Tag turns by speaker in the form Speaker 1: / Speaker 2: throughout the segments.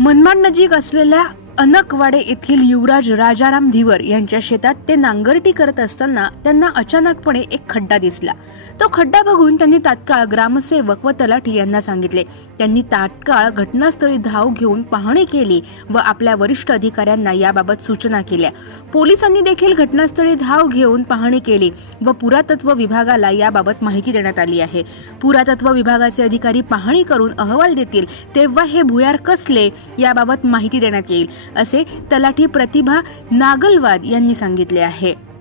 Speaker 1: मनमाड नजीक असलेल्या अनकवाडे येथील युवराज राजाराम धिवर यांच्या शेतात ते नांगरटी करत असताना त्यांना अचानकपणे एक खड्डा दिसला. तो खड्डा बघून त्यांनी तात्काळ ग्रामसेवक व तलाठी यांना सांगितले. त्यांनी तात्काळ घटनास्थळी धाव घेऊन पाहणी केली व आपल्या वरिष्ठ अधिकाऱ्यांना याबाबत सूचना केल्या. पोलिसांनी देखील घटनास्थळी धाव घेऊन पाहणी केली व पुरातत्व विभागाला याबाबत माहिती देण्यात आली आहे. पुरातत्व विभागाचे अधिकारी पाहणी करून अहवाल देतील तेव्हा हे भुयार कसले याबाबत माहिती देण्यात येईल. असे तलाठी प्रतिभा नागलवाद यांनी सांगितले आहे.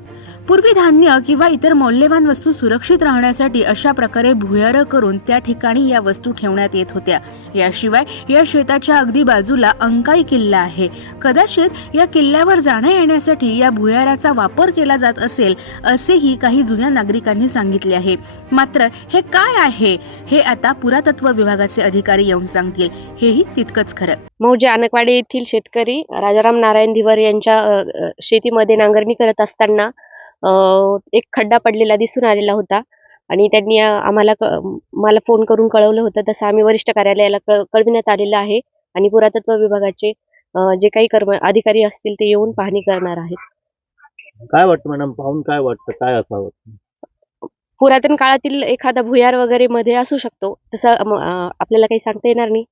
Speaker 1: पूर्वी धान्य किंवा इतर मौल्यवान वस्तू सुरक्षित राहण्यासाठी अशा प्रकारे भुयारं करून त्या ठिकाणी या वस्तू ठेवण्यात येत होत्या. याशिवाय या शेताच्या अगदी बाजूला अंकाई किल्ला आहे. कदाचित या किल्ल्यावर जाण्या येण्यासाठी या भुयाराचा वापर केला जात असेल असेही काही जुन्या नागरिकांनी सांगितले आहे. मात्र हे काय आहे? हे आता पुरातत्व विभागाचे अधिकारी येऊन सांगतील. हेही तितकंच खरं.
Speaker 2: मौजे आनकवाडी येथील शेतकरी राजाराम नारायण धिवर यांच्या शेतीमध्ये नांगरणी करत असताना एक खड्डा पडलेला दिसून आलेला होता. आणि त्यांनी आम्हाला मला फोन करून कळवलं होतं. तसं आम्ही वरिष्ठ कार्यालयाला कळ- कळविण्यात आलेलं आहे. आणि पुरातत्व विभागाचे जे काही कर्म अधिकारी असतील ते येऊन पाहणी करणार आहेत.
Speaker 3: काय वाटतं मॅडम? पाहून काय वाटतं? काय असावं?
Speaker 2: पुरातन काळातील एखादा भुयार वगैरे मध्ये असू शकतो. तसं आपल्याला काही सांगता येणार नाही.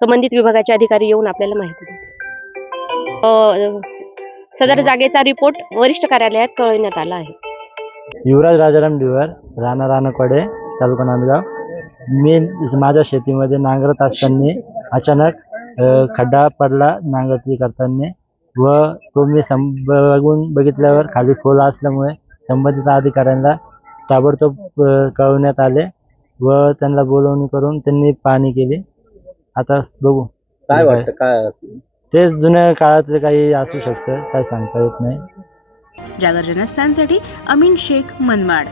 Speaker 2: संबंधित विभागाचे अधिकारी येऊन आपल्याला माहिती देतील. अ, सदर जागेचा रिपोर्ट वरिष्ठ कार्यालयात कळविण्यात आला आहे.
Speaker 4: युवराज राजाराम डिवर राणा राणाकडे तालुका नांदगाव. मी माझ्या शेतीमध्ये नांगरत असताना अचानक खड्डा पडला नांगरती करताना. व तो मी सं बघून बघितल्यावर खाली खोल असल्यामुळे संबंधित अधिकाऱ्यांना ताबडतोब कळवण्यात आले व त्यांना बोलवणी करून त्यांनी पाहणी केली. आता बघू.
Speaker 3: काय वाटतं? काय?
Speaker 4: तेच जुन्या काळातले काही असू शकतं काय सांगता येत नाही.
Speaker 1: जागर जनस्थानसाठी अमीन शेख मनमाड.